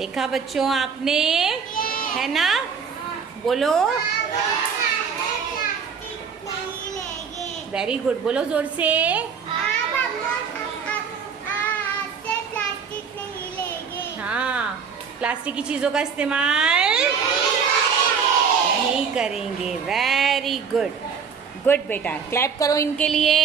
देखा बच्चों आपने, है ना? बोलो वेरी गुड, बोलो जोर से। हाँ, प्लास्टिक की चीज़ों का इस्तेमाल नहीं करेंगे। वेरी गुड, गुड बेटा, क्लैप करो इनके लिए।